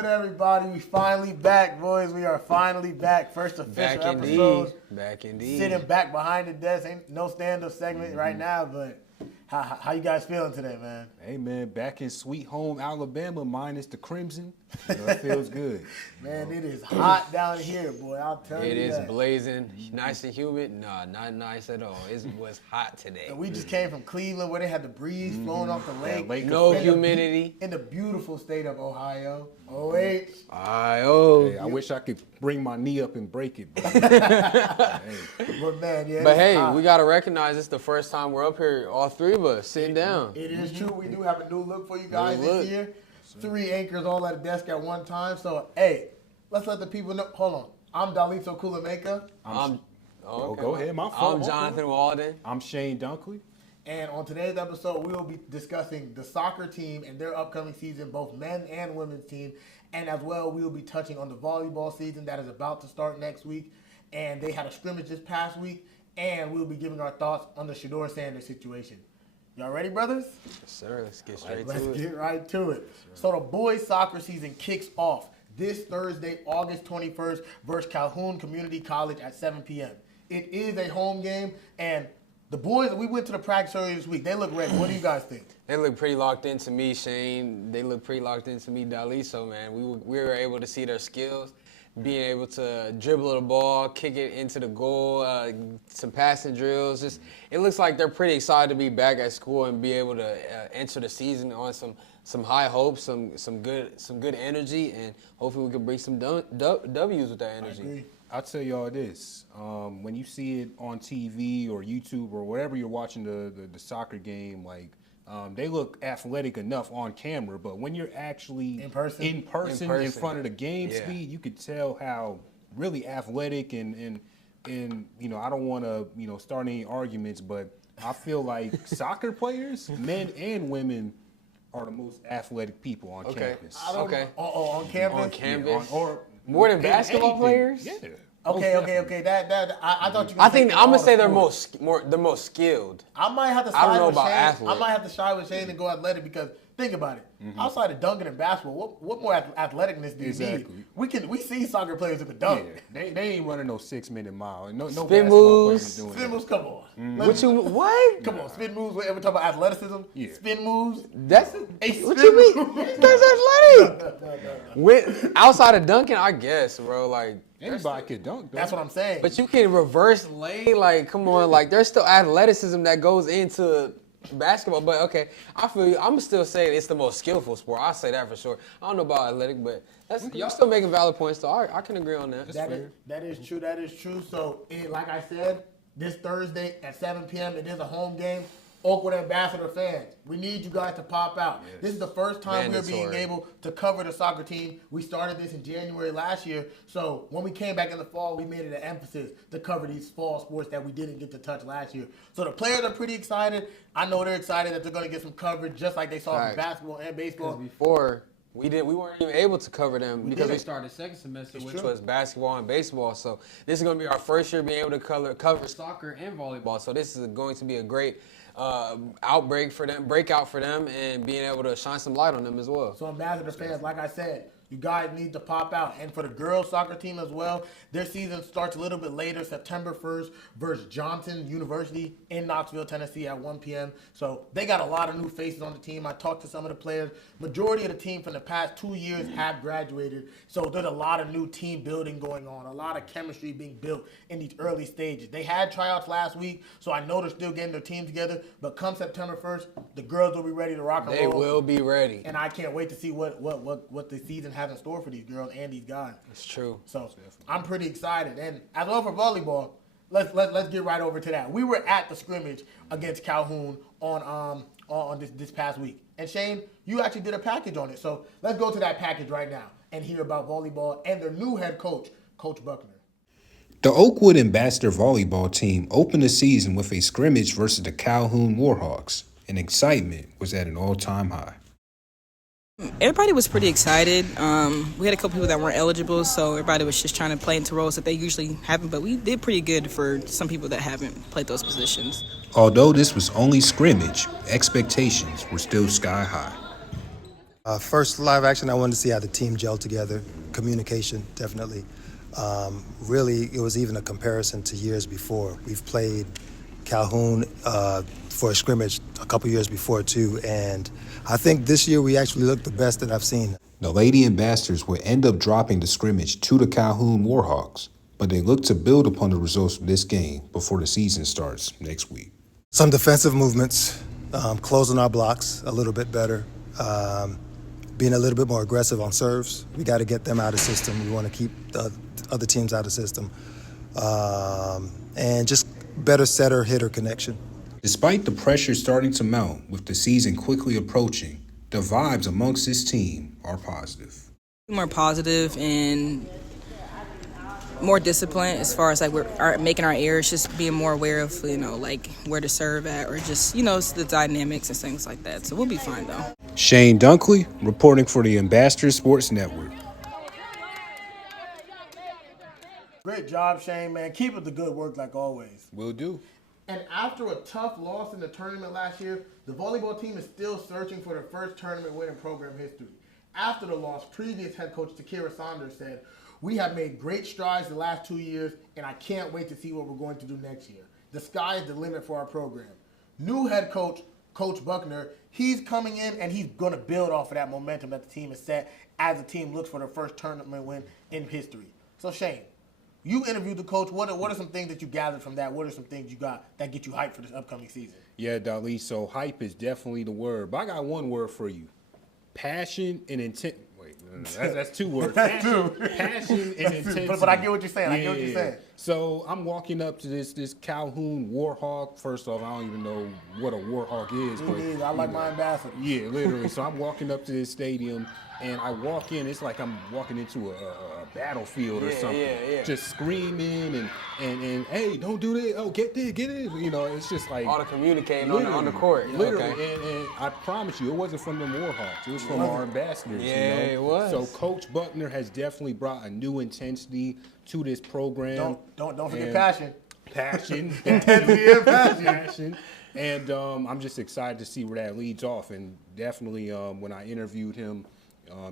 good, everybody? We finally back, boys. We are finally back. First official episode. Back indeed. Sitting back behind the desk. Ain't no stand-up segment right now, but how you guys feeling today, man? Hey, man, back in sweet home Alabama, minus the Crimson. It feels good. Man, it is hot down here, boy. I'll tell you It is that. blazing, nice and humid. No, not nice at all. It was hot today. And we just came from Cleveland where they had the breeze flowing off the lake. No humidity. In the beautiful state of Ohio. OH. Hey, I wish I could bring my knee up and break it. But, But man, yeah. But hey, we gotta recognize it's the first time we're up here, all three of us sitting down. It is true. We do have a new look for you guys this year. 3 anchors all at a desk at one time. So, hey, let's let the people know. Hold on. I'm Dalito Kulameka. Go ahead. My fault. I'm Jonathan Walden. I'm Shane Dunkley. And on today's episode, we will be discussing the soccer team and their upcoming season, both men and women's team. And as well, we will be touching on the volleyball season that is about to start next week. And they had a scrimmage this past week. And we'll be giving our thoughts on the Shedeur Sanders situation. Y'all ready, brothers? Yes, sir. Let's get straight to it. Let's get right to it. So the boys soccer season kicks off this Thursday, August 21st versus Calhoun Community College at 7 p.m. It is a home game, and the boys, we went to the practice earlier this week. They look ready. What do you guys think? They look pretty locked into me, Shane. They look pretty locked into me, Daliso, man. We were able to see their skills, being able to dribble the ball, kick it into the goal, some passing drills. Just it looks like they're pretty excited to be back at school and be able to enter the season on some high hopes, some good energy, and hopefully we can bring some W's with that energy. I agree. I'll tell y'all this. When you see it on TV or YouTube or wherever you're watching the soccer game, like they look athletic enough on camera, but when you're actually in person in front of the game speed, you could tell how really athletic and you know, I don't want to start any arguments, but I feel like soccer players, men and women, are the most athletic people on campus. On campus? On campus. Yeah, More than basketball players? Yeah. Okay. That I thought you. I think I'm gonna say they're the most skilled. I might have to I don't side know with about Shane. athlete. I might have to side with Shane and go athletic because think about it. Outside of dunking and basketball, what more athleticness do you need? We see soccer players who can dunk. Yeah, they ain't running no 6-minute mile. No Spin basketball moves. players doing Spin that. moves, come on. What? Come on, spin moves. Whenever we talk about athleticism, spin moves. That's A what spin you move. mean? That's athletic. Outside of dunking, I guess, bro. Like Anybody can dunk, though. That's what I'm saying. but you can reverse lay. Like, come on. Like, there's still athleticism that goes into basketball. But okay, I feel you. I'm still saying it's the most skillful sport. I'll say that for sure. I don't know about athletic, but y'all still making valid points. So I can agree on that. That is true. That is true. So, like I said, this Thursday at 7 p.m. it is a home game. Oakwood Ambassador fans, we need you guys to pop out. Yes. This is the first time we're being able to cover the soccer team. We started this in January last year, so when we came back in the fall, we made it an emphasis to cover these fall sports that we didn't get to touch last year. So the players are pretty excited. I know they're excited that they're going to get some coverage just like they saw from basketball and baseball. Before, we weren't even able to cover them because we started second semester, which was basketball and baseball. So this is going to be our first year being able to cover soccer and volleyball. So this is going to be a great breakout for them, and being able to shine some light on them as well. So Ambassador fans, like I said, you guys need to pop out. And for the girls soccer team as well, their season starts a little bit later, September 1st versus Johnson University in Knoxville, Tennessee at 1 p.m. So they got a lot of new faces on the team. I talked to some of the players. Majority of the team from the past 2 years have graduated. So there's a lot of new team building going on, a lot of chemistry being built in these early stages. They had tryouts last week, so I know they're still getting their team together. But come September 1st, the girls will be ready to rock and roll. They will be ready. And I can't wait to see what the season has in store for these girls and these guys. It's true. So I'm pretty excited. And as well for volleyball, let's get right over to that. We were at the scrimmage against Calhoun on this past week. And Shane, you actually did a package on it. So let's go to that package right now and hear about volleyball and their new head coach, Coach Buckner. The Oakwood Ambassador volleyball team opened the season with a scrimmage versus the Calhoun Warhawks, and excitement was at an all-time high. Everybody was pretty excited. We had a couple people that weren't eligible, so everybody was just trying to play into roles that they usually haven't, but we did pretty good for some people that haven't played those positions. Although this was only scrimmage, expectations were still sky high. First live action, I wanted to see how the team gelled together. Communication, definitely. Really, it was even a comparison to years before. We've played Calhoun for a scrimmage a couple years before, too, and I think this year we actually looked the best that I've seen. The Lady Ambassadors would end up dropping the scrimmage to the Calhoun Warhawks, but they look to build upon the results of this game before the season starts next week. Some defensive movements, closing our blocks a little bit better, being a little bit more aggressive on serves. We got to get them out of system. We want to keep the other teams out of system. And just better setter-hitter connection. Despite the pressure starting to mount with the season quickly approaching, the vibes amongst this team are positive. More positive and more disciplined as far as like we're making our errors, just being more aware of, like where to serve at, or just, it's the dynamics and things like that. So we'll be fine though. Shane Dunkley reporting for the Ambassador Sports Network. Great job, Shane, man. Keep up the good work like always. Will do. And after a tough loss in the tournament last year, the volleyball team is still searching for their first tournament win in program history. After the loss, previous head coach Shedeur Sanders said, "We have made great strides the last 2 years, and I can't wait to see what we're going to do next year. The sky is the limit for our program." New head coach, Coach Buckner, he's coming in and he's going to build off of that momentum that the team has set as the team looks for their first tournament win in history. So, Shane, you interviewed the coach. What are some things that you gathered from that? What are some things you got that get you hyped for this upcoming season? Yeah, Dali, so hype is definitely the word. But I got one word for you. Passion and intent. Wait, no, that's 2 words. Passion and intensity. But I get what you're saying. I get what you're saying. So I'm walking up to this Calhoun Warhawk. First off, I don't even know what a Warhawk is. But, I like my ambassador. Yeah, literally. So I'm walking up to this stadium, and I walk in. It's like I'm walking into a battlefield or something. Yeah. Just screaming and hey, don't do this. Oh, get this. It's just like all the communicating on the court. Literally, Okay. and I promise you, it wasn't from the Warhawks. It was from our ambassadors. Yeah, it was. So Coach Buckner has definitely brought a new intensity to this program. Don't forget passion. Passion. Intensity and passion. Passion. And I'm just excited to see where that leads off. And definitely, when I interviewed him,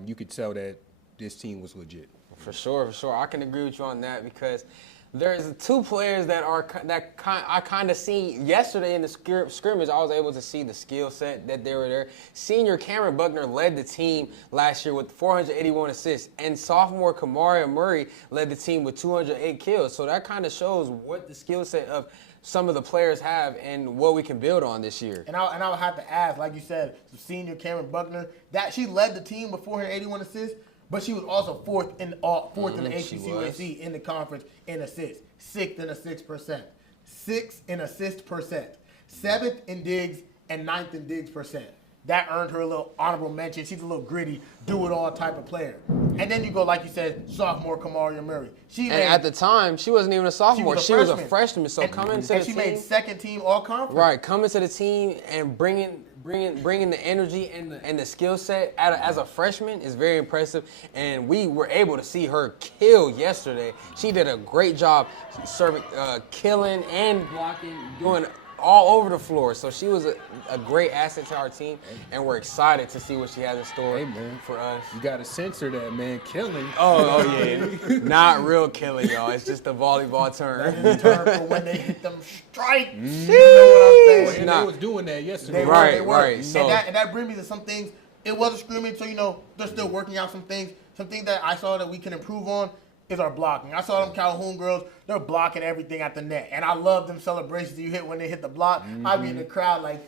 you could tell that this team was legit. For sure. I can agree with you on that because there's 2 players that I kind of seen yesterday in the scrimmage. I was able to see the skill set that they were there. Senior Cameron Buckner led the team last year with 481 assists, and sophomore Kamaria Murray led the team with 208 kills. So that kind of shows what the skill set of some of the players have and what we can build on this year. And I would have to ask, like you said, senior Cameron Buckner, that she led the team with 481 assists. But she was also fourth in the HBCUAC in the conference in assists, 6th in assist percent, 6th in assist percent, 7th in digs, and 9th in digs percent. That earned her a little honorable mention. She's a little gritty, do-it-all type of player. And then you go, like you said, sophomore Kamaria Murray. At the time, she wasn't even a sophomore. She was a freshman. So coming to the team, she made second team all-conference. Right, coming to the team and bringing the energy and the skill set as a freshman is very impressive. And we were able to see her kill yesterday. She did a great job serving, killing and blocking, doing all over the floor. So she was a great asset to our team, and we're excited to see what she has in store for us. You got to censor that, man. Killing. Oh yeah. Not real killing, y'all. It's just a volleyball term. That's the term for when they hit them strikes. You know what I'm saying? And they was doing that yesterday. Right. So, and that brings me to some things. It was a scrimmage, so, they're still working out some things. Some things that I saw that we can improve on is our blocking. I saw them Calhoun girls, they're blocking everything at the net. And I love them celebrations you hit when they hit the block. I be in the crowd like,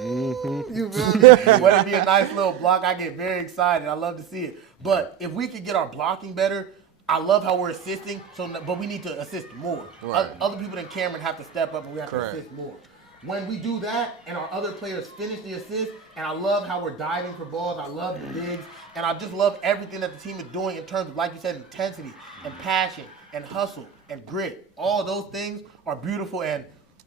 you feel me? When it be a nice little block, I get very excited. I love to see it. But if we could get our blocking better, I love how we're assisting, but we need to assist more. Right. Other people than Cameron have to step up and we have Correct. to assist more. When we do that and our other players finish the assist, and I love how we're diving for balls, I love the digs, and I just love everything that the team is doing in terms of, like you said, intensity and passion and hustle and grit. All those things are beautiful, and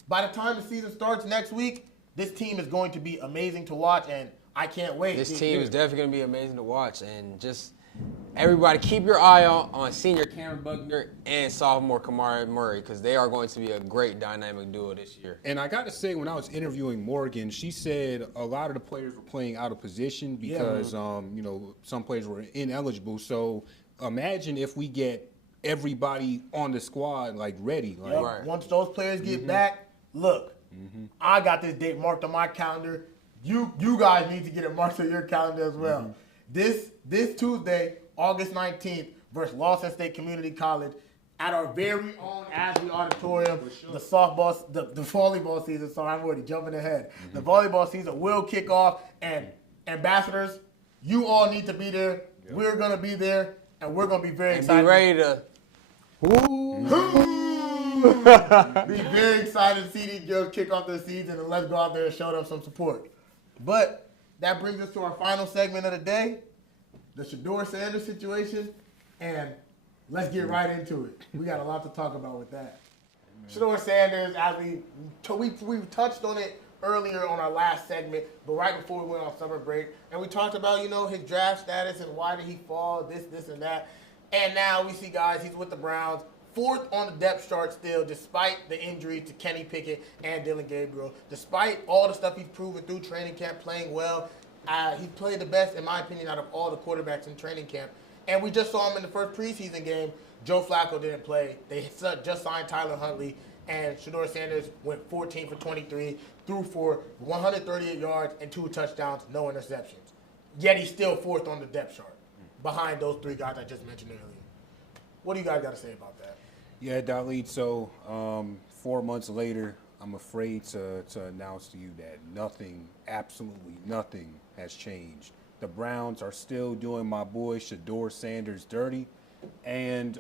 by the time the season starts next week, this team is going to be amazing to watch, and I can't wait. This team is definitely going to be amazing to watch, and just everybody keep your eye on senior Cameron Buckner and sophomore Kamari Murray because they are going to be a great dynamic duo this year. And I got to say, when I was interviewing Morgan, she said a lot of the players were playing out of position because, some players were ineligible. So imagine if we get everybody on the squad, ready. Right. Once those players get back, look, I got this date marked on my calendar. You guys need to get it marked on your calendar as well. This Tuesday, August 19th, versus Lawson State Community College, at our very own Ashley Auditorium, the volleyball season. Sorry, I'm already jumping ahead. The volleyball season will kick off, and ambassadors, you all need to be there. Yep. We're gonna be there, and we're gonna be very excited. Be ready to. Be very excited to see these girls kick off their season, and let's go out there and show them some support. But that brings us to our final segment of the day, the Shedeur Sanders situation, and let's get right into it. We got a lot to talk about with that. Shedeur Sanders, as we touched on it earlier on our last segment, but right before we went on summer break, and we talked about, his draft status and why did he fall, this, and that. And now we see, guys, he's with the Browns, 4th on the depth chart still, despite the injury to Kenny Pickett and Dylan Gabriel. Despite all the stuff he's proven through training camp, playing well, he played the best, in my opinion, out of all the quarterbacks in training camp. And we just saw him in the first preseason game. Joe Flacco didn't play. They just signed Tyler Huntley, and Shedeur Sanders went 14 for 23, threw for 138 yards and 2 touchdowns, no interceptions. Yet he's still 4th on the depth chart, behind those 3 guys I just mentioned earlier. What do you guys got to say about that? Yeah, Dalit, so 4 months later, I'm afraid to announce to you that absolutely nothing has changed. The Browns are still doing my boy Shedeur Sanders dirty, and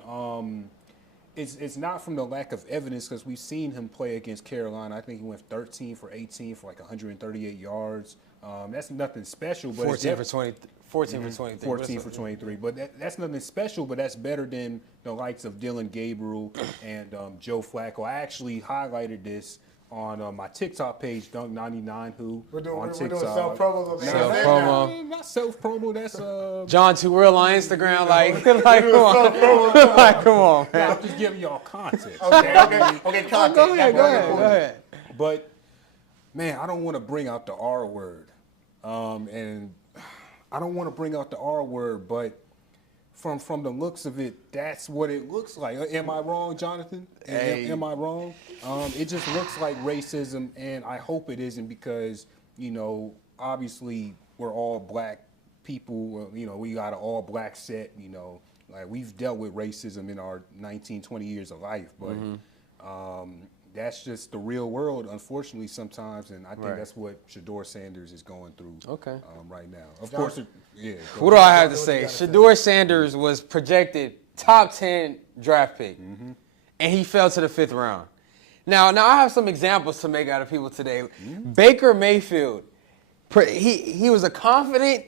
it's not from the lack of evidence because we've seen him play against Carolina. I think he went 13 for 18 for 138 yards. That's nothing special. But 14 for 23. 14 for 23. But that's nothing special, but that's better than the likes of Dylan Gabriel and Joe Flacco. I actually highlighted this on my TikTok page, Dunk99, we're doing TikTok. self-promos on Self-promo. Not self-promo, that's John Too Real on Instagram, come on, man. I'm just giving y'all context. Okay, context. Go ahead. But, man, I don't want to bring out the R word. And I don't want to bring out the R word, but from the looks of it, that's what it looks like. Am I wrong, Jonathan? Am I wrong? It just looks like racism, and I hope it isn't because, obviously we're all black people. We got an all-black set, we've dealt with racism in our 19, 20 years of life, but that's just the real world, unfortunately, sometimes, and I think that's what Shedeur Sanders is going through right now. Of course, what do I have to say? Shedeur Sanders was projected top 10 draft pick, and he fell to the 5th round. Now I have some examples to make out of people today. Baker Mayfield, he was a confident,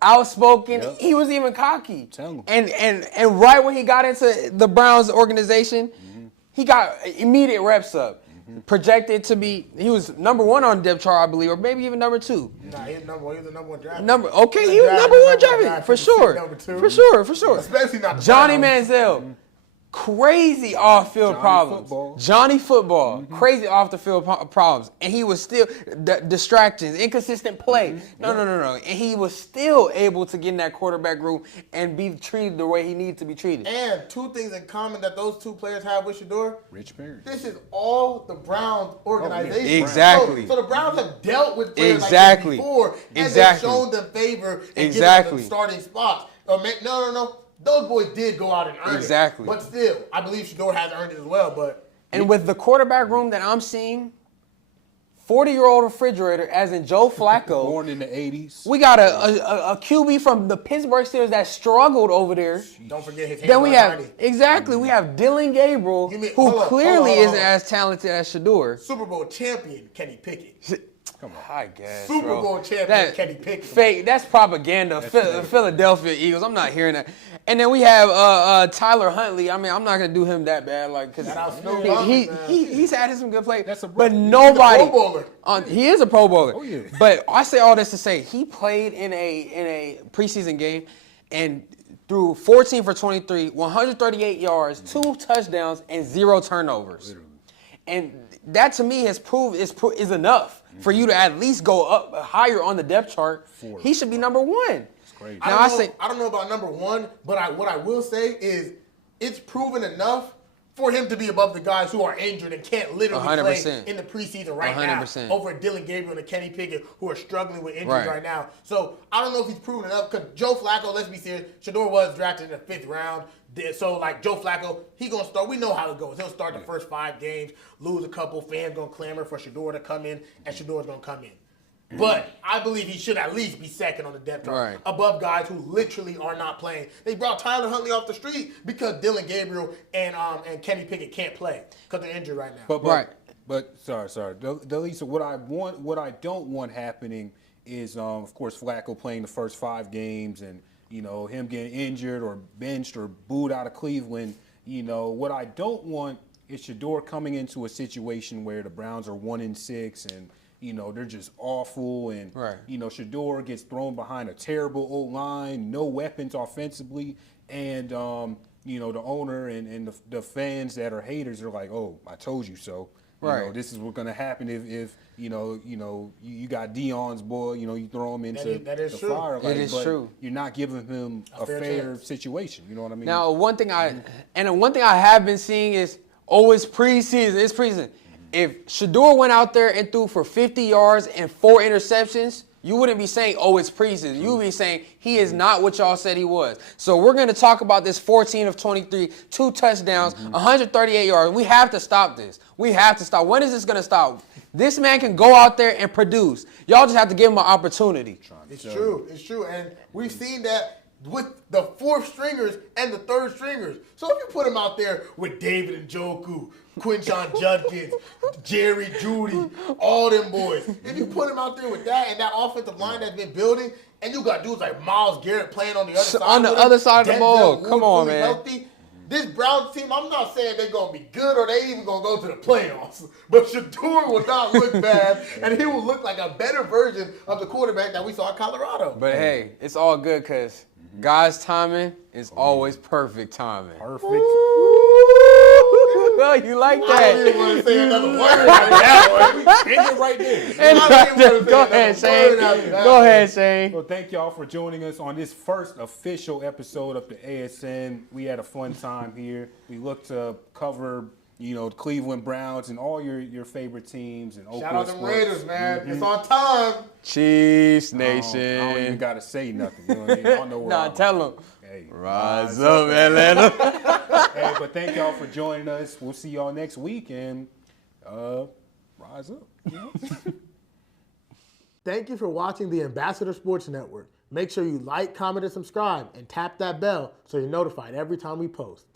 outspoken. He was even cocky. And right when he got into the Browns organization, he got immediate reps up. Projected to be, he was number 1 on the depth chart, I believe, or maybe even number 2. Nah, he was number 1. He was the number 1 draft. He was number 1 draft for sure. For sure. Especially not Johnny Manziel. Crazy off-field problems. Johnny Football. Crazy off-the-field problems. And he was still, distractions, inconsistent play. No. And he was still able to get in that quarterback room and be treated the way he needed to be treated. And 2 things in common that those 2 players have with Shedeur. Rich parents. This is all the Browns organization. Exactly. So the Browns have dealt with players like this before, and they've shown them favor and given them starting spots. No. Those boys did go out and earn it. But still, I believe Shedeur has earned it as well. And with the quarterback room that I'm seeing, 40-year-old refrigerator, as in Joe Flacco. Born in the 80s. We got a QB from the Pittsburgh Steelers that struggled over there. Don't forget his Then we have, we have Dylan Gabriel, who clearly isn't as talented as Shedeur. Super Bowl champion Kenny Pickett. Come on. I guess, Super Bowl champion Kenny Pickett. Fake. That's propaganda. Philadelphia Eagles. I'm not hearing that. And then we have Tyler Huntley. I mean, I'm not gonna do him that bad, because he's had some good play. But nobody. He's a Pro Bowler. He is a Pro Bowler. Oh, yeah. But I say all this to say he played in a preseason game and threw 14 for 23, 138 yards, 2 touchdowns, and 0 turnovers. Literally. And that to me is enough for you to at least go up higher on the depth chart. He should be number 1. It's crazy. I don't know about number 1, but what I will say is it's proven enough for him to be above the guys who are injured and can't literally 100%. play in the preseason right 100%. now over Dylan Gabriel and Kenny Pickett, who are struggling with injuries right now. So I don't know if he's proven enough, because Joe Flacco, let's be serious, Shedeur was drafted in the 5th round. So, like, Joe Flacco, he going to start. We know how it goes. He'll start the first 5 games, lose a couple, fans going to clamor for Shedeur to come in, and Shedeur's going to come in. But I believe he should at least be second on the depth chart, above guys who literally are not playing. They brought Tyler Huntley off the street because Dylan Gabriel and Kenny Pickett can't play because they're injured right now. But sorry, Delisa, what I don't want happening is, of course, Flacco playing the first 5 games and, you know, him getting injured or benched or booed out of Cleveland. You know, what I don't want is Shedeur coming into a situation where the Browns are 1-6 and, you know, they're just awful, and you know, Shedeur gets thrown behind a terrible old line, no weapons offensively, and you know, the owner and the fans that are haters are like, "Oh, I told you so." You know, this is what's going to happen if you you got Dion's boy, you know, you throw him into the fire. Like, it is true. You're not giving him a fair situation. You know what I mean? Now, one thing I have been seeing is, it's preseason. It's preseason. If Shedeur went out there and threw for 50 yards and 4 interceptions, you wouldn't be saying, it's preseason. You would be saying he is not what y'all said he was. So we're going to talk about this 14 of 23, 2 touchdowns, 138 yards. We have to stop this. We have to stop. When is this going to stop? This man can go out there and produce. Y'all just have to give him an opportunity. It's true. It's true. And we've seen that with the 4th stringers and the 3rd stringers. So if you put him out there with David Njoku, Quinshon Judkins, Jerry Jeudy, all them boys, if you put him out there with that and that offensive line that's been building, and you got dudes like Myles Garrett playing on the other side. On the other side of the ball. Come on, man. Healthy, this Browns team, I'm not saying they're going to be good or they even going to go to the playoffs, but Shedeur will not look bad, and he will look like a better version of the quarterback that we saw in Colorado. But hey, it's all good because God's timing is always perfect timing. Perfect. Well, you like that. I didn't want to say another word after that one. End it right there. Go ahead, Shane. Go ahead, Shane. So thank y'all for joining us on this first official episode of the ASN. We had a fun time here. We look to cover, you know, the Cleveland Browns and all your favorite teams and Oakwood Shout out to sports. Raiders, man. It's on time. Chiefs Nation. I don't even got to say nothing. You know what I mean? I don't know where Tell them. Hey, rise up, Atlanta. Hey, but thank y'all for joining us. We'll see y'all next week, and rise up. You know? Thank you for watching the Ambassador Sports Network. Make sure you like, comment, and subscribe, and tap that bell so you're notified every time we post.